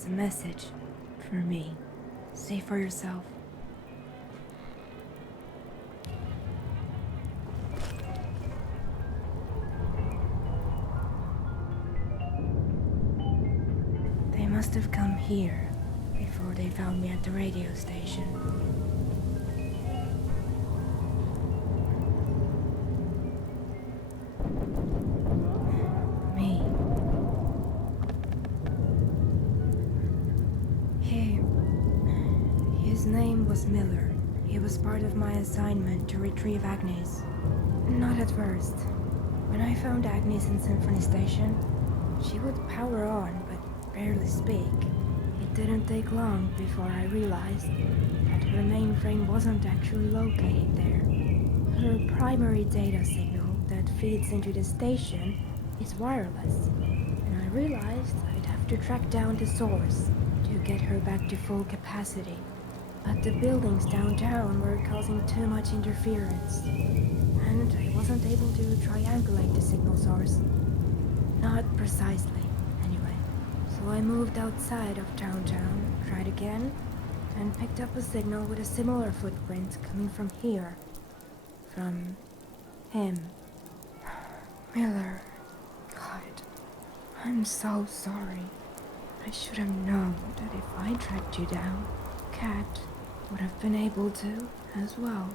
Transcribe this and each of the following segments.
It's a message. For me. See for yourself. They must have come here before they found me at the radio station. Me. His name was Miller. He was part of my assignment to retrieve Agnes. Not at first. When I found Agnes in Symphony Station, she would power on, but barely speak. It didn't take long before I realized that her mainframe wasn't actually located there. Her primary data signal that feeds into the station is wireless, and I realized I'd have to track down the source to get her back to full capacity. But the buildings downtown were causing too much interference, and I wasn't able to triangulate the signal source. Not precisely, anyway. So I moved outside of downtown, tried again, and picked up a signal with a similar footprint coming from here. From him. Miller. God. I'm so sorry. I should have known that if I tracked you down, Kat would have been able to as well.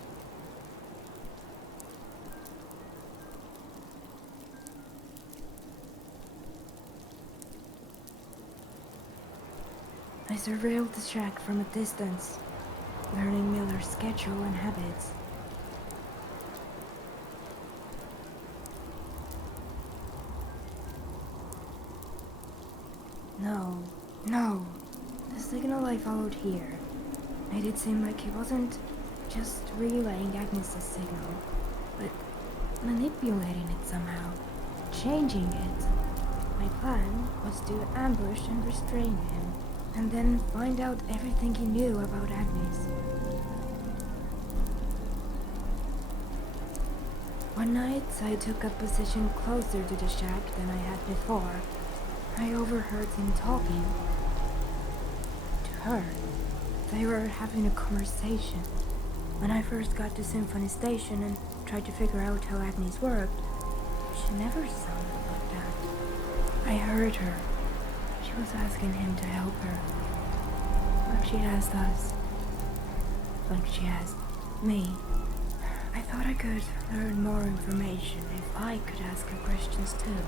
I surveilled the shack from a distance, learning Miller's schedule and habits. No. The signal I followed here made it seem like he wasn't just relaying Agnes's signal, but manipulating it somehow, changing it. My plan was to ambush and restrain him, and then find out everything he knew about Agnes. One night, I took a position closer to the shack than I had before. I overheard him talking to her. They were having a conversation. When I first got to Symphony Station and tried to figure out how Agnes worked, she never sounded like that. I heard her. She was asking him to help her. Like she asked us. Like she asked me. I thought I could learn more information if I could ask her questions too.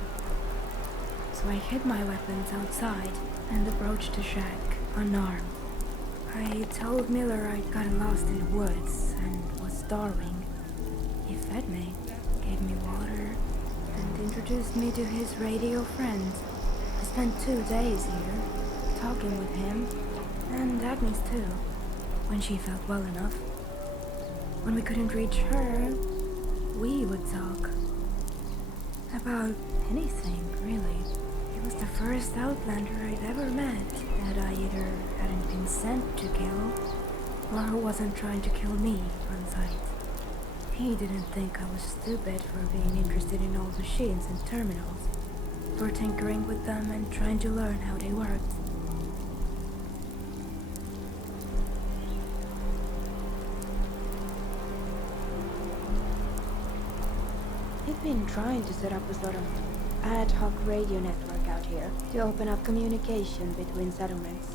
So I hid my weapons outside and approached the shack, unarmed. I told Miller I'd gotten lost in the woods and was starving. He fed me, gave me water, and introduced me to his radio friend. I spent 2 days here, talking with him, and Agnes too, when she felt well enough. When we couldn't reach her, we would talk. About anything, really. He was the first Outlander I'd ever met that I either hadn't been sent to kill, or who wasn't trying to kill me on sight. He didn't think I was stupid for being interested in old machines and terminals, for tinkering with them and trying to learn how they worked. He'd been trying to set up a sort of ad hoc radio network out here to open up communication between settlements.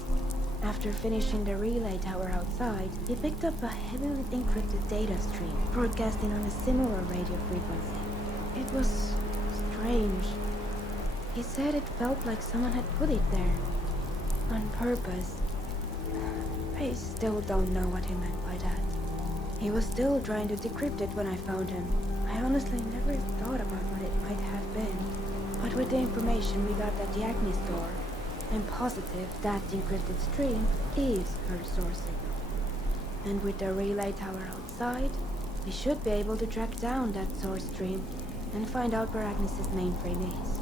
After finishing the relay tower outside, he picked up a heavily encrypted data stream broadcasting on a similar radio frequency. It was strange. He said it felt like someone had put it there on purpose. I still don't know what he meant by that. He was still trying to decrypt it when I found him. I honestly never thought about what it might have been. But with the information we got at the Agnes store, I'm positive that encrypted stream is her source signal. And with the relay tower outside, we should be able to track down that source stream and find out where Agnes's mainframe is.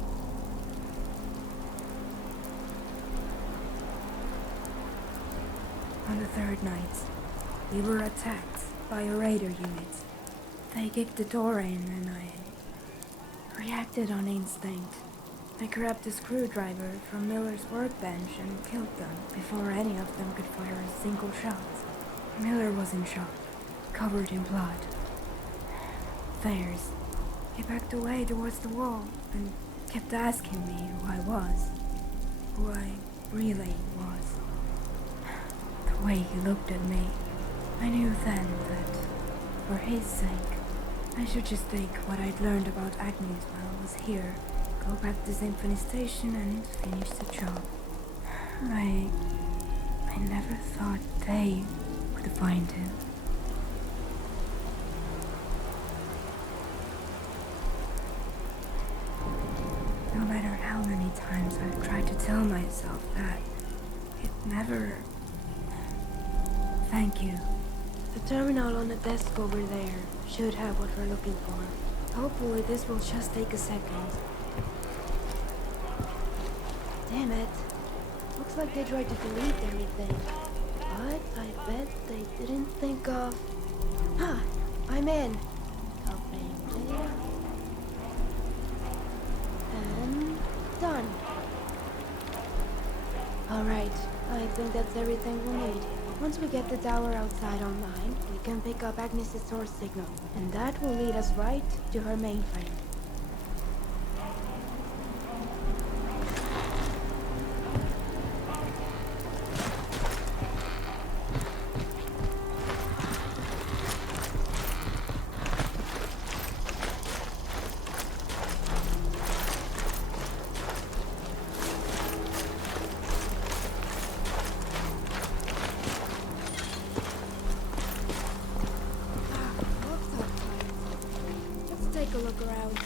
On the third night, we were attacked by a raider unit. They kicked the door in and I reacted on instinct, I grabbed a screwdriver from Miller's workbench and killed them before any of them could fire a single shot. Miller was in shock, covered in blood. There's. He backed away towards the wall and kept asking me who I was. Who I really was. The way he looked at me, I knew then that, for his sake, I should just take what I'd learned about Agnes while I was here, go back to Symphony Station and finish the job. I never thought they would find him. No matter how many times I've tried to tell myself that, it never... Thank you. The terminal on the desk over there should have what we're looking for. Hopefully this will just take a second. Damn it. Looks like they tried to delete everything. But I bet they didn't think of... I'm in. Copying data. And done. Alright, I think that's everything we'll need. Once we get the tower outside online, we can pick up Agnes' source signal, and that will lead us right to her mainframe. Take a look around.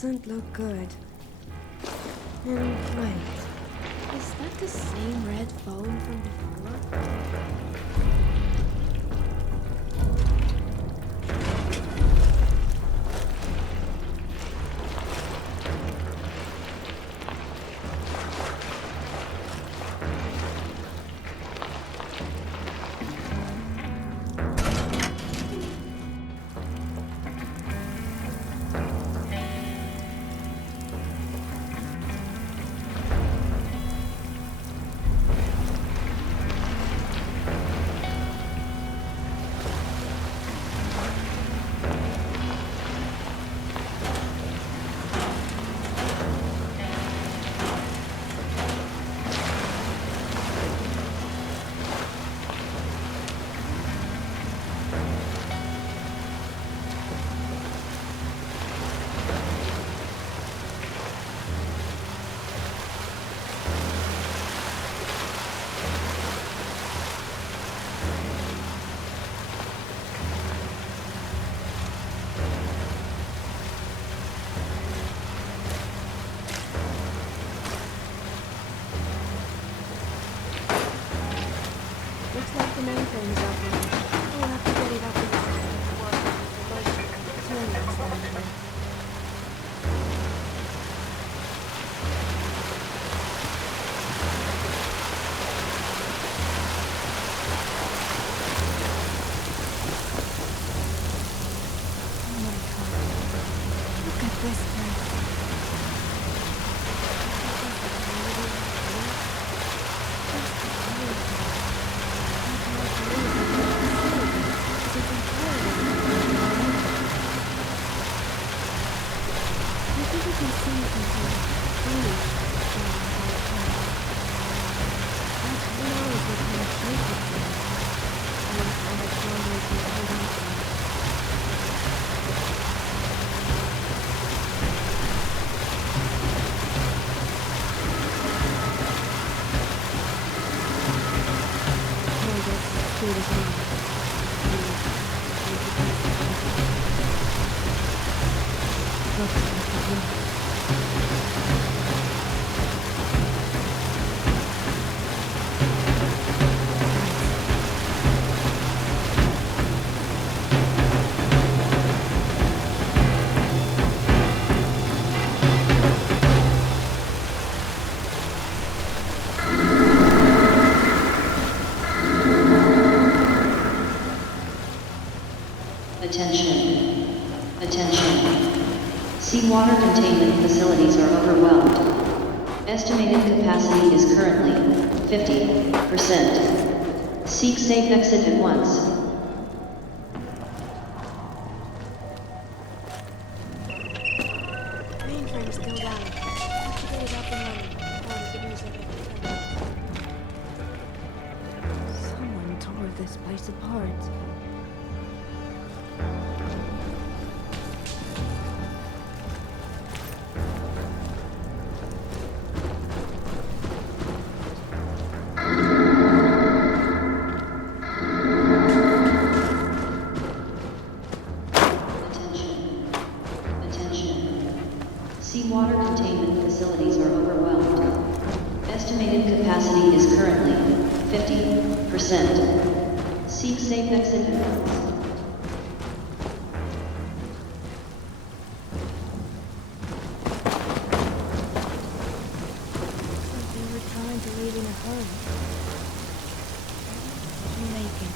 doesn't look good. And wait, is that the same red phone from before? Looks like the mainframe is offline. We'll have to get it up and running. It's really not slowing down. Oh my god. Look at this place. Attention. Attention. Seawater containment facilities are overwhelmed. Estimated capacity is currently 50%. Seek safe exit at once. Mainframe's still down. Have to get it up and running. Someone tore this place apart. Seawater containment facilities are overwhelmed. Estimated capacity is currently 50%. Seek safe exit at once. They were trying to leave in a hurry. Did you make it?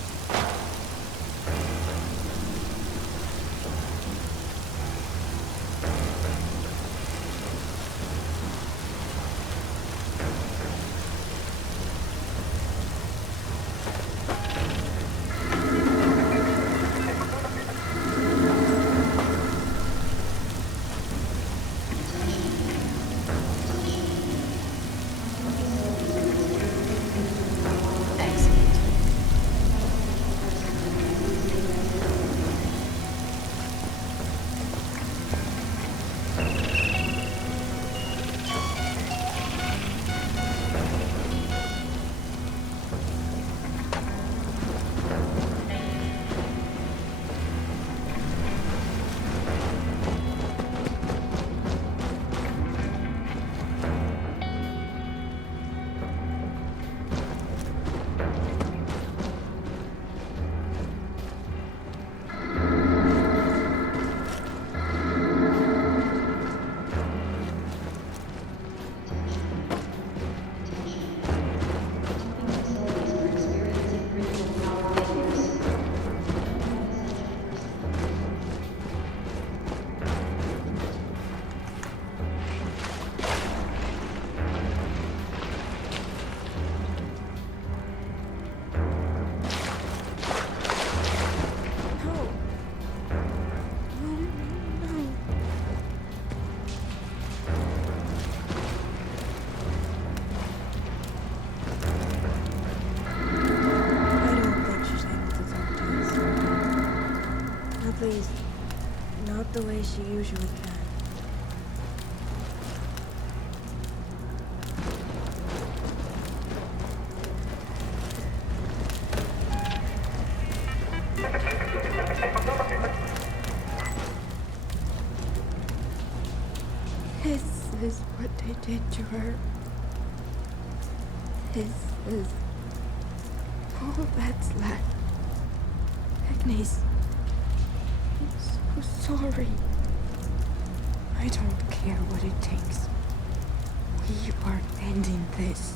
she usually can. This is what they did to her. This is all that's left. Agnes, I'm so sorry. I don't care what it takes. We are ending this.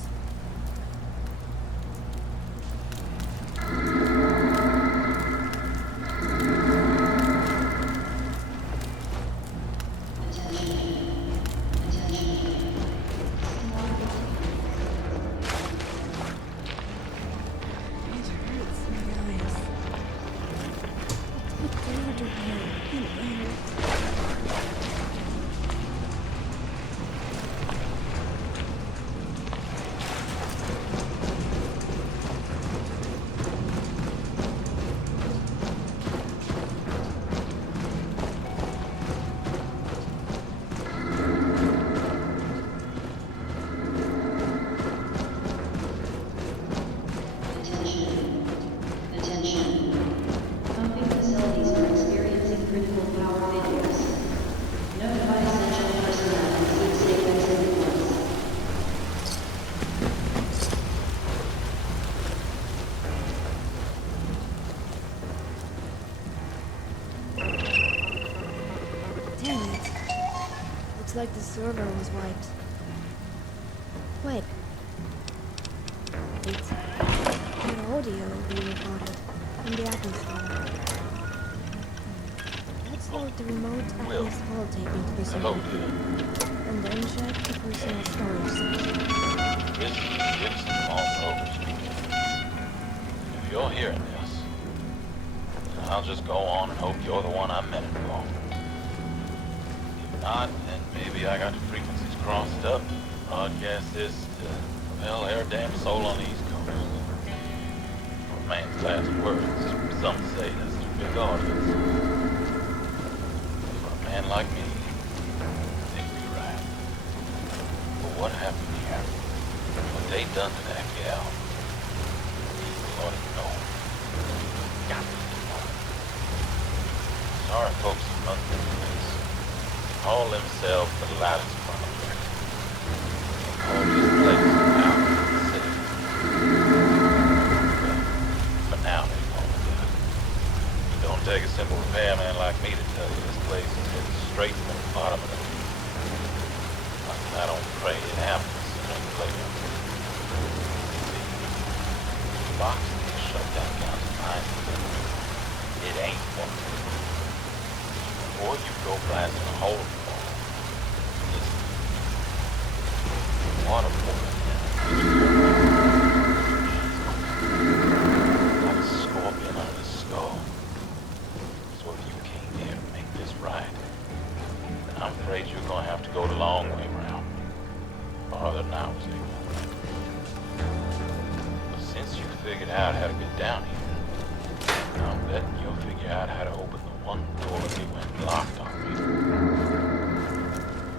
Looks like the server was wiped. Wait. It's an audio we recorded in the atmosphere. Let's load the remote Agnes hall tape into the server. And then check the personal storage section. This is Gibson Monroe speaking. If you're hearing this, then I'll just go on and hope you're the one I meant it for. If not, then maybe I got the frequencies crossed up. Broadcast this to, well, every damn soul on the East Coast. For a man's last words, some say that's too big audience. For a man like me, they'd be right. But what happened here? What they done to that gal? People ought to know. Got to know. Sorry folks who run this place. Call themselves the Lattice Project. They call this place out in the city. Well, for now they call it that. It don't take a simple repairman like me to tell you this place is headed straight to the bottom of the league. I don't pray it happens sooner or later. The box is shut down behind you. It ain't one of them. Before you go blasting a hole in the wall, listen. Water pouring down. Like a scorpion on his skull. So if you came here to make this right, then I'm afraid you're gonna have to go the long way around. Farther than I was able. But since you figured out how to get down here, I'm betting you'll figure out how to open the one door that went locked on me.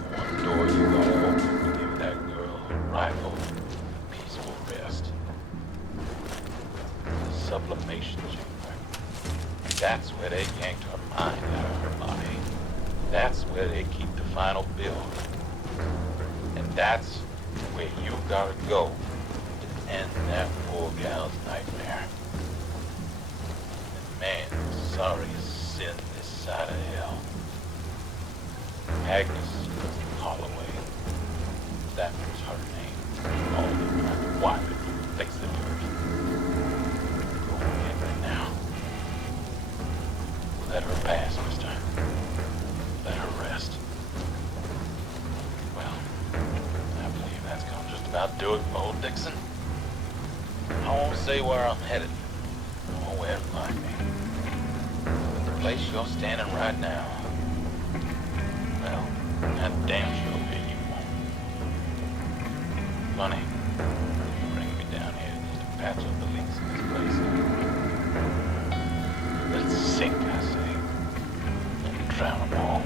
The one door you gotta open to give that girl a rightful, peaceful rest. The sublimation chamber. That's where they yanked her mind out of her body. That's where they keep the final bill. And that's where you gotta go to end that poor gal's nightmare. And man, sorriest sin this side of hell. Agnes Holloway. That was her name. All the wife and fix the dirt. Go ahead right now. Let her pass, mister. Let her rest. Well, I believe that's gonna just about do it for old Dixon. I won't say where I'm headed, or where to find me. But the place you're standing right now, well, that damn sure where you won't. Funny, you bring me down here just to patch up the leaks in this place. Let's sink, I say, and drown them all.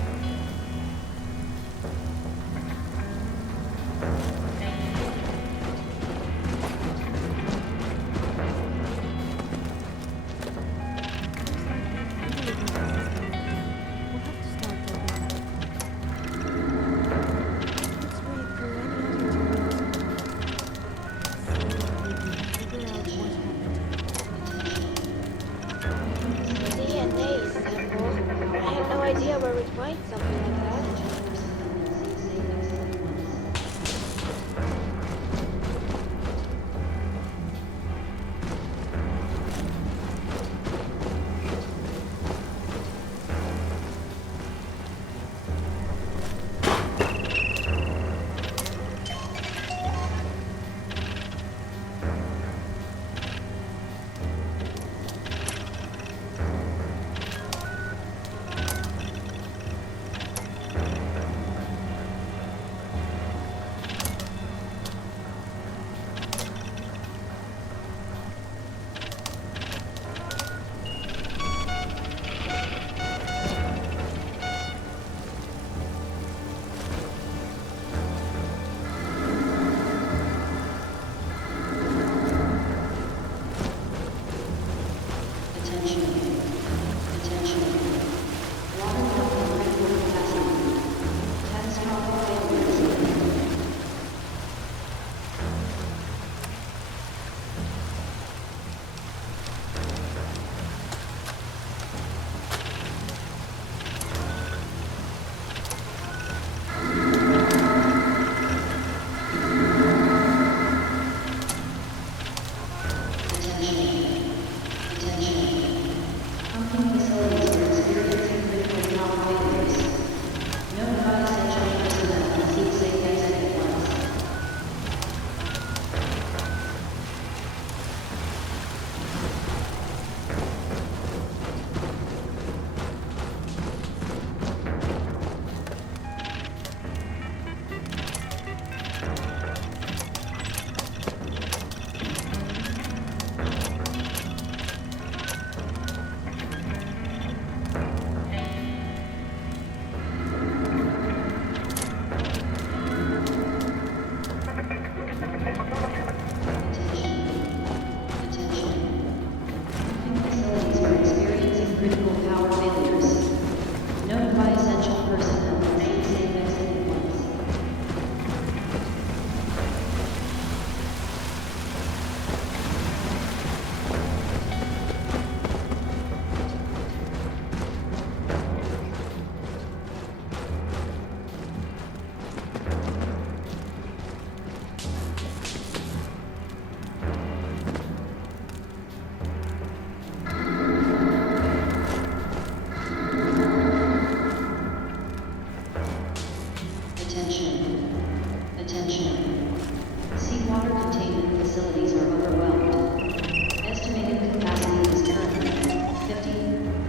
facilities are overwhelmed. Estimated capacity is currently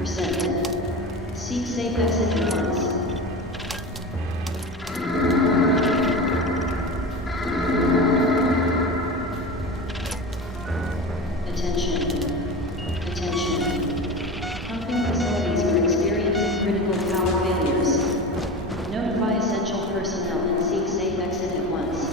50%. Seek safe exit at once. Attention. Pumping facilities are experiencing critical power failures. Notify essential personnel and seek safe exit at once.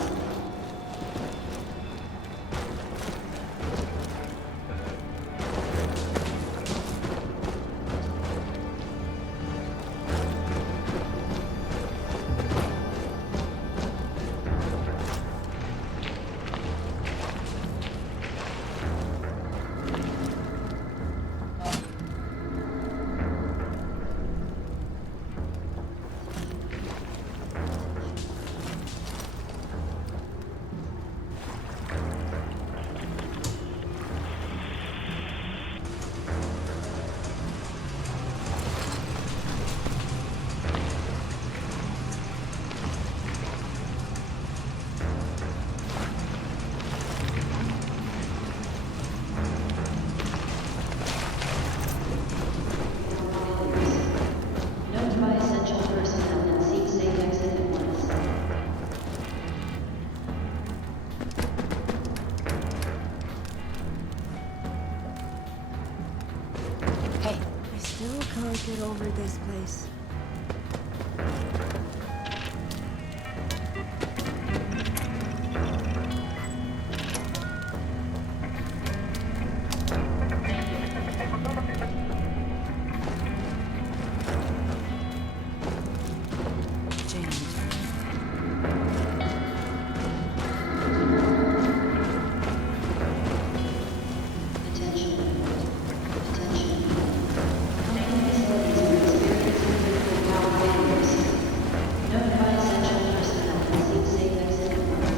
Notify essential personnel and seek safe exit at once. Hey, I still can't get over this place. Attention. Pumping facilities are experiencing critical power failures. Notify essential personnel and seek safe exit at once.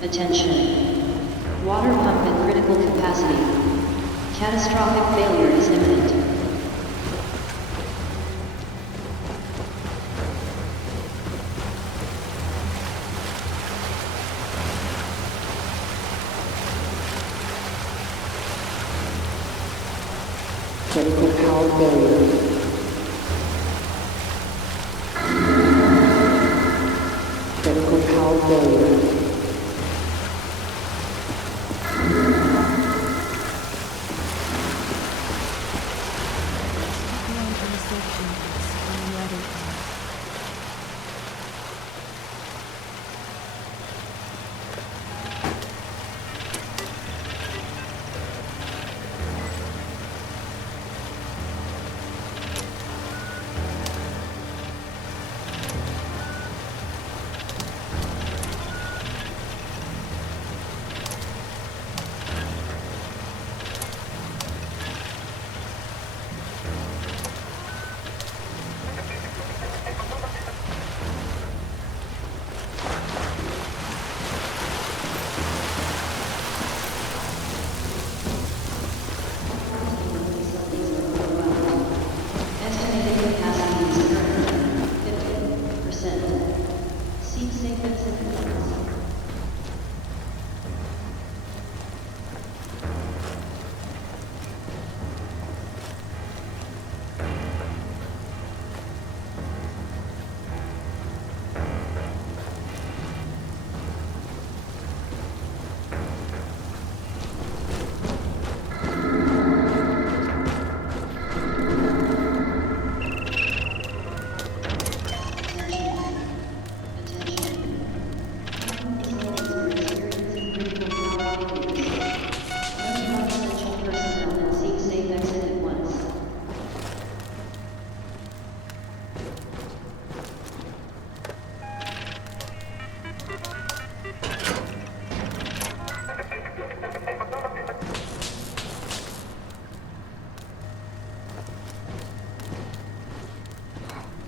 Attention. Water pump at critical capacity. Catastrophic failure is imminent. Critical power failure. Critical power failure. Estimated capacity is currently 50%. Seek safe exit at once.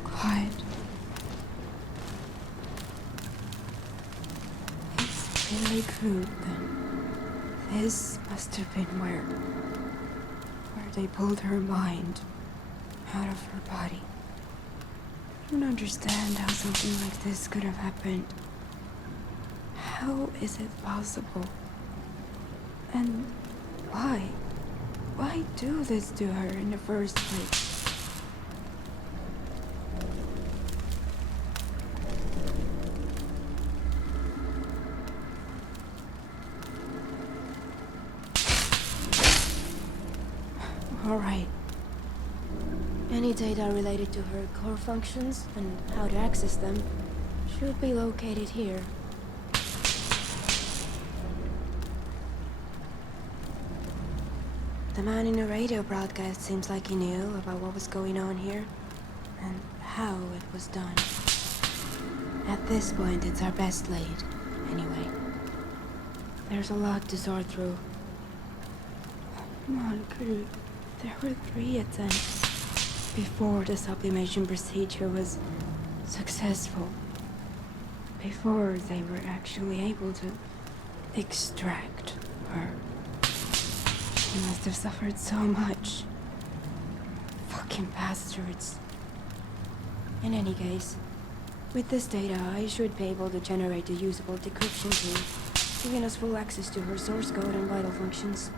Quiet. It's really crude then. This must have been where they pulled her mind out of her body. I don't understand how something like this could have happened. How is it possible? And why? Why do this to her in the first place? Alright. Any data related to her core functions and how to access them should be located here. The man in the radio broadcast seems like he knew about what was going on here and how it was done. At this point, it's our best laid, anyway. There's a lot to sort through. Come on, crew. There were 3 attempts before the sublimation procedure was successful. Before they were actually able to extract her. She must have suffered so much. Fucking bastards. In any case, with this data, I should be able to generate a usable decryption key, giving us full access to her source code and vital functions.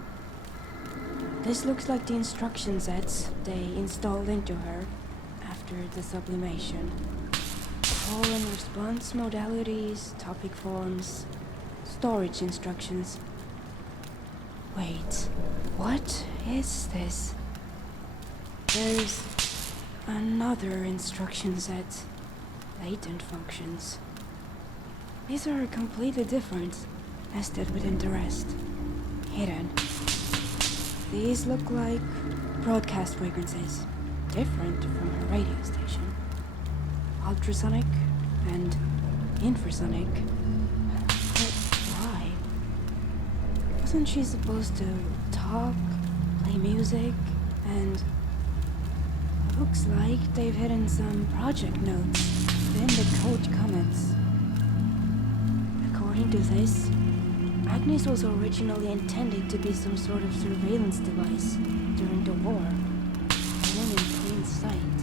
This looks like the instruction sets they installed into her after the sublimation. Call and response modalities, topic forms, storage instructions. Wait, what is this? There's another instruction set. Latent functions. These are completely different, nested within the rest. Hidden. These look like broadcast frequencies, different from her radio station. Ultrasonic and infrasonic. But why? Wasn't she supposed to talk, play music, and looks like they've hidden some project notes in the code comments. According to this, Agnes was originally intended to be some sort of surveillance device during the war, hidden in plain sight.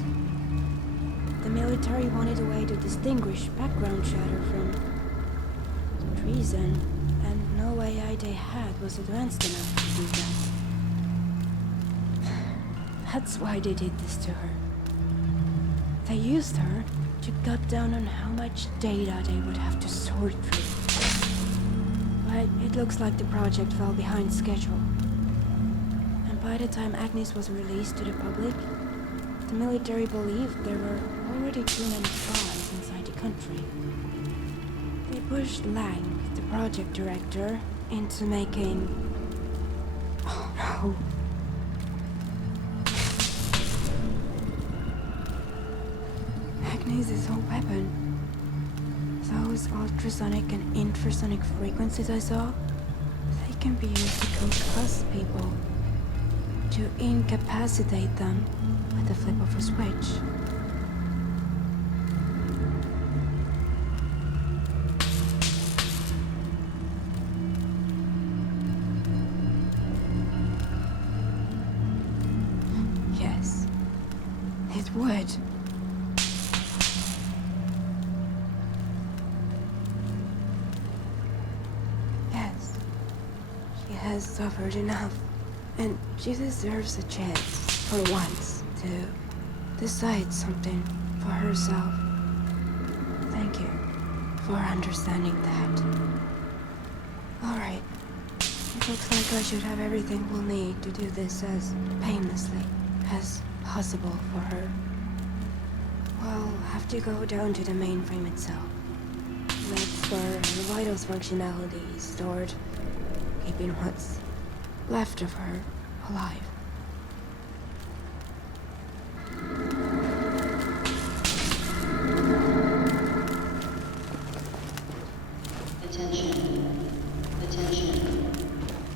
The military wanted a way to distinguish background chatter from treason, and no AI they had was advanced enough to do that. That's why they did this to her. They used her to cut down on how much data they would have to sort through. But it looks like the project fell behind schedule. And by the time Agnes was released to the public, the military believed there were already too many spies inside the country. They pushed Lang, the project director, into making... Oh no. Agnes is a weapon. Those ultrasonic and infrasonic frequencies I saw, they can be used to concuss people, to incapacitate them with the flip of a switch. Yes, it would. Has suffered enough, and she deserves a chance, for once, to decide something for herself. Thank you for understanding that. Alright, it looks like I should have everything we'll need to do this as painlessly as possible for her. We'll have to go down to the mainframe itself. That's where her vitals functionality is stored, keeping what's left of her alive. Attention.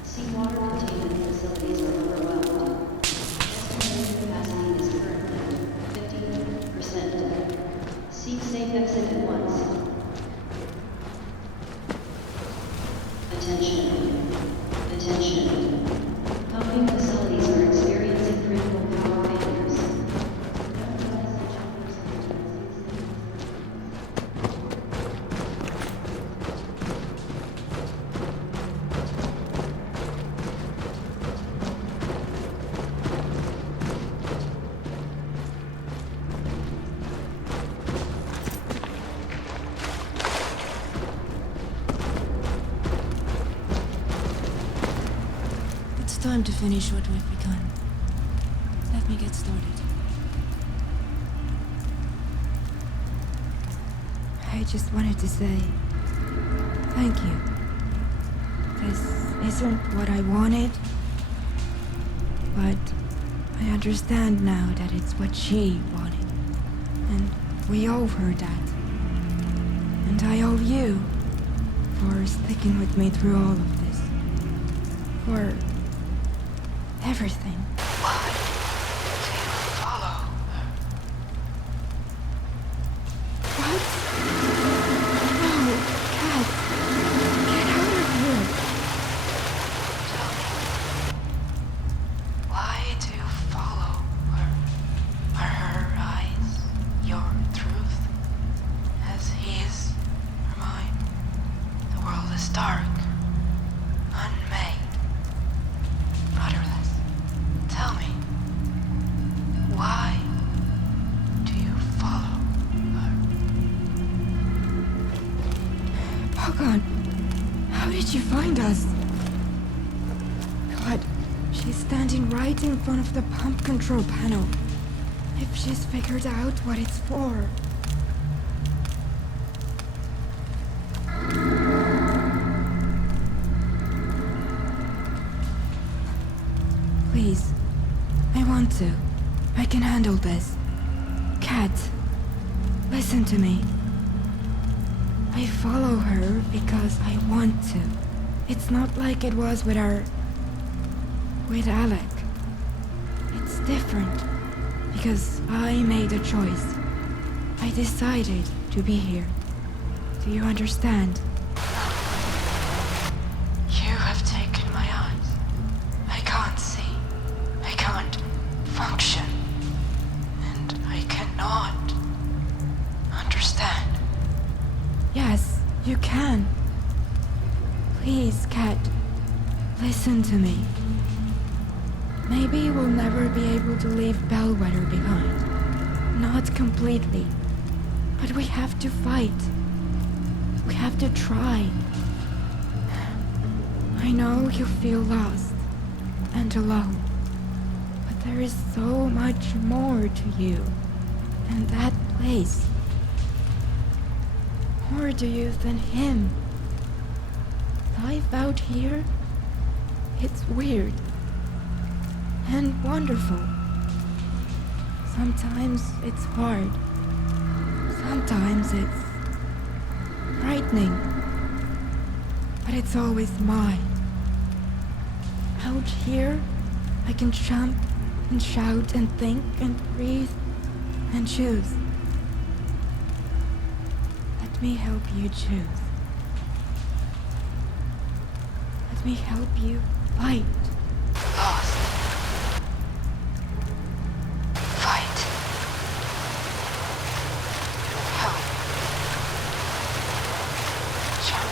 Seawater containment facilities are overwhelmed. Estimated capacity is currently 50%. Seek safe exit at once. Attention. Pumping facilities time to finish what we've begun. Let me get started. I just wanted to say thank you. This isn't what I wanted, but I understand now that it's what she wanted. And we owe her that. And I owe you for sticking with me through all of this. For everything. Why do you follow her? What? No, Cat. Get out of here. Tell me, why do you follow her? Are her eyes your truth, as his are mine? The world is dark, unmade, rudderless. Tell me, why do you follow her? Pogon, how did you find us? God, she's standing right in front of the pump control panel. If she's figured out what it's for. Please, I want to. I can handle this. Cat, listen to me. I follow her because I want to. It's not like it was with Alec. It's different because I made a choice. I decided to be here. Do you understand? You have taken my eyes. I can't see. I can't function. And I cannot understand. Yes, you can. Please, Cat, listen to me. Maybe we'll never be able to leave Bellwether behind. Not completely. But we have to fight. We have to try. I know you feel lost and alone. But there is so much more to you and that place. More to you than him. Life out here, it's weird and wonderful. Sometimes it's hard. Sometimes it's frightening. But it's always mine. Out here, I can jump and shout and think and breathe and choose. Let me help you choose. Let me help you fight. Lost. Fight. Help. Jump.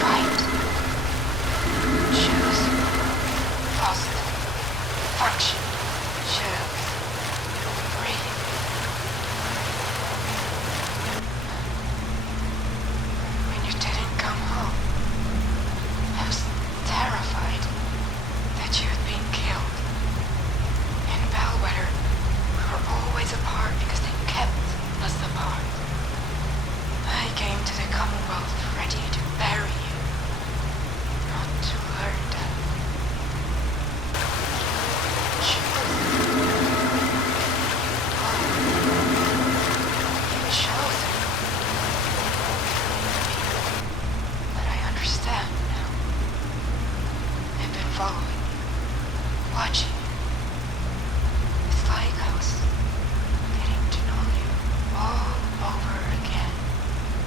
Fight. Choose. Lost. Function. Choose. Breathe. When you didn't come home, I was terrified that you had been killed. In Bellwether, we were always apart because they kept us apart. I came to the Commonwealth ready to bury you, not to learn that. You chose it. But I understand now. I've been following you, watching you. It's like I was getting to know you all over again.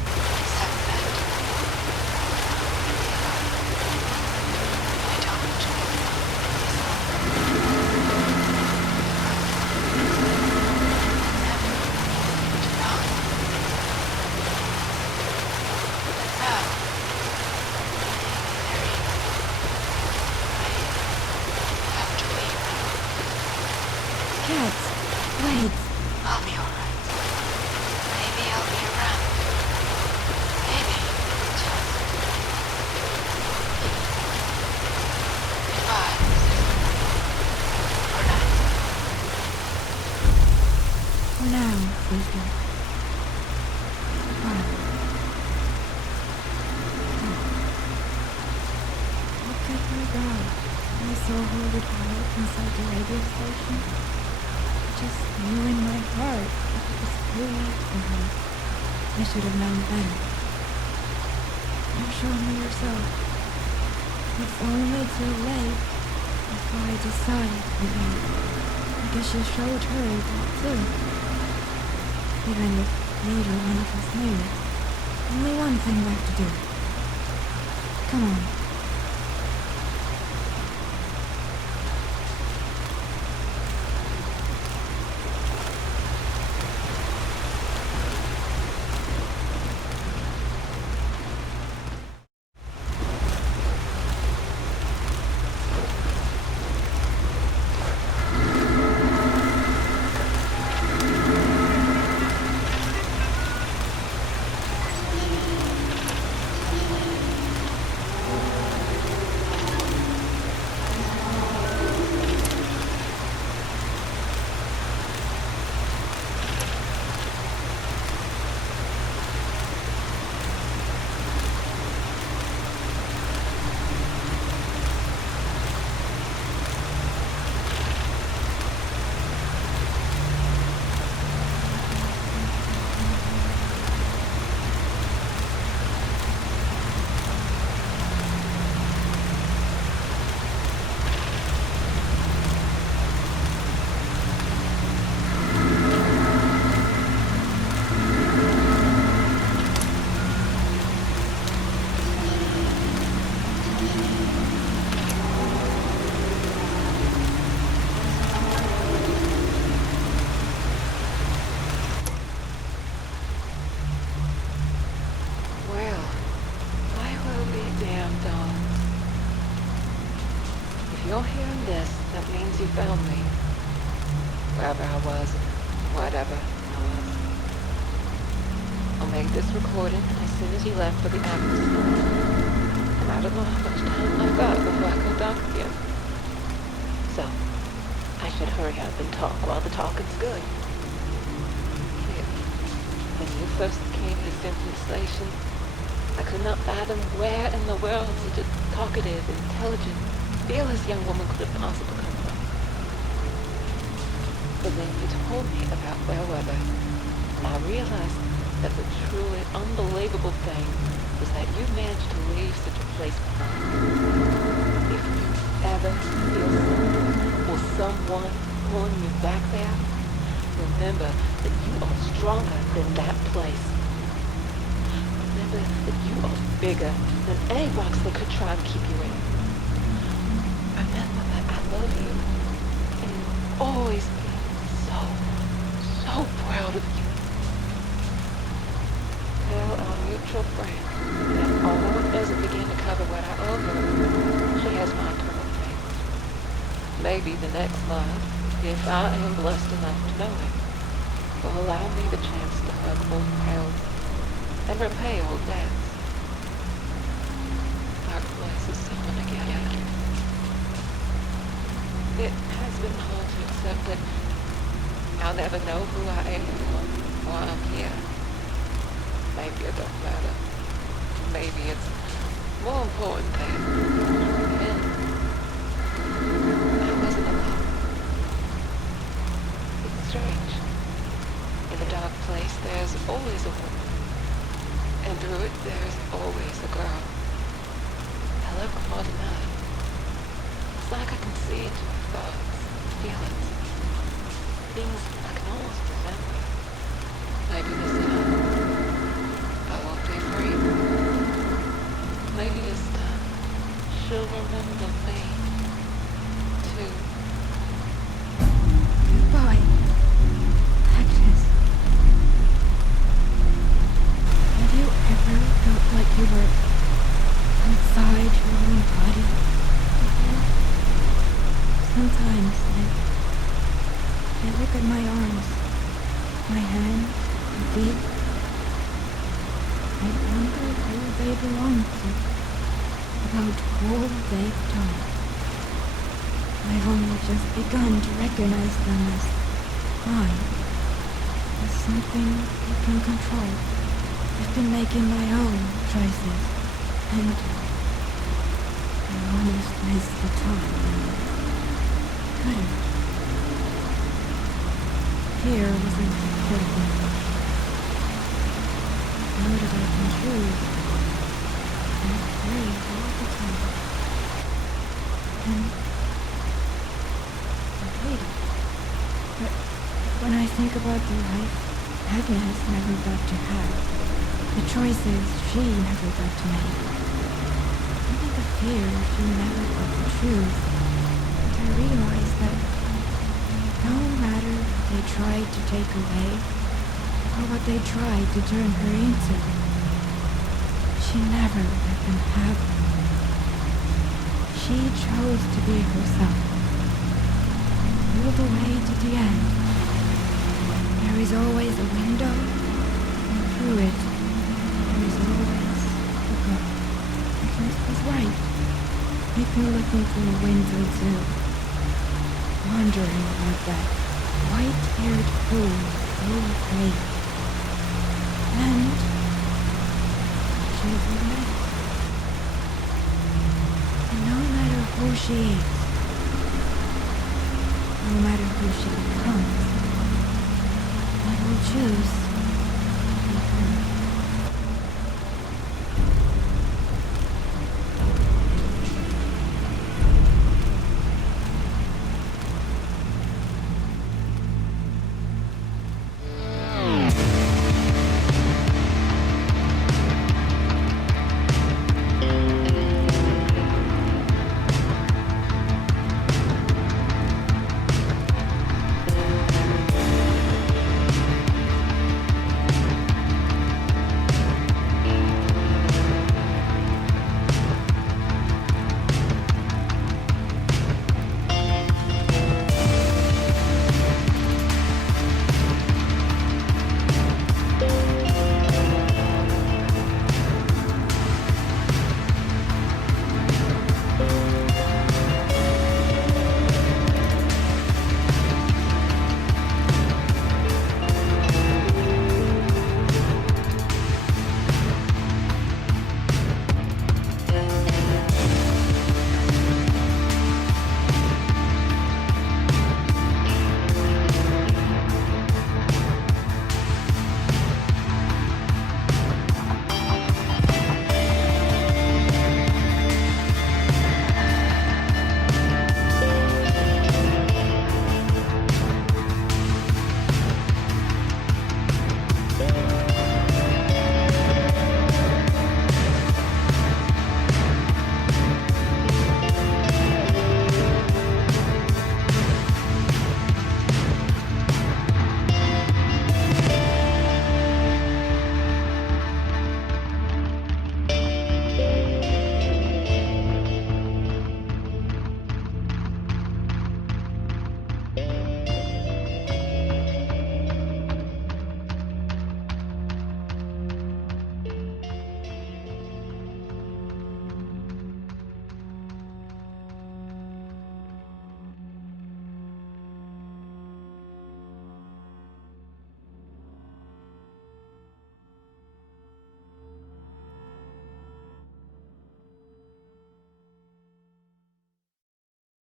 Except that I Cat, wait. I'll be alright. Maybe I'll be around. Maybe just saw her with Alex inside the radio station. I just knew in my heart that it was too late for her. I should have known then. You've shown me yourself. It's only too late if I decide to leave. I guess you showed her that too. Even if neither one of us knew it. Only one thing left to do. Come on. You're hearing this, that means you found me. Wherever I was, whatever I was. I'll make this recording as soon as you left for the Agnes. And I don't know how much time I've got before I go dark again. So, I should hurry up and talk while the talking's good. Here, when you first came to Central Station, I could not fathom where in the world such a talkative, intelligent, fearless young woman could have possibly come from. But then you told me about weather, and I realized that the truly unbelievable thing was that you managed to leave such a place behind. If you ever feel something or someone pulling you back there, remember that you are stronger than that place. Remember that you are bigger than any box they could try and keep you in. Remember that I love you, and you'll always be so proud of you. Tell our mutual friend that although it doesn't begin to cover what I owe her, she has my eternal thanks. Maybe the next life, if I am blessed enough to know it, will allow me the chance to hug old pals and repay old debts. Our places someone again. It has been hard to accept that I'll never know who I am or why I'm here. Maybe it don't matter. Maybe it's more important that I wasn't alone. It's strange. In a dark place, there's always a woman. And through it, there's always a girl. I look hard enough. It's like I can see into her thoughts, feelings, things I can almost remember. Maybe this time I won't be free. Maybe this time she'll remember me too. Goodbye, Agnes. Have you ever felt like you were outside your own body before? Sometimes I look at my arms, my hands, and feet. I wonder who they belong to, about all they've done. I've only just begun to recognize them as mine, as something I can control. I've been making my own choices, and I almost missed the time. couldn't. Fear wasn't killing me. Now that I can choose, I'm afraid all the time. And I hate it. But when I think about the life Agnes never got to have, the choices she never got to make, even the fear she never got to choose, and I realized that no matter what they tried to take away, or what they tried to turn her into, she never let them have her. She chose to be herself, all the way to the end. There is always a window, and through it, there is always a goal. Agnes was right. I've been looking through a window too, wondering about that white-haired fool so afraid. And she was right. And no matter who she is, no matter who she becomes, I will choose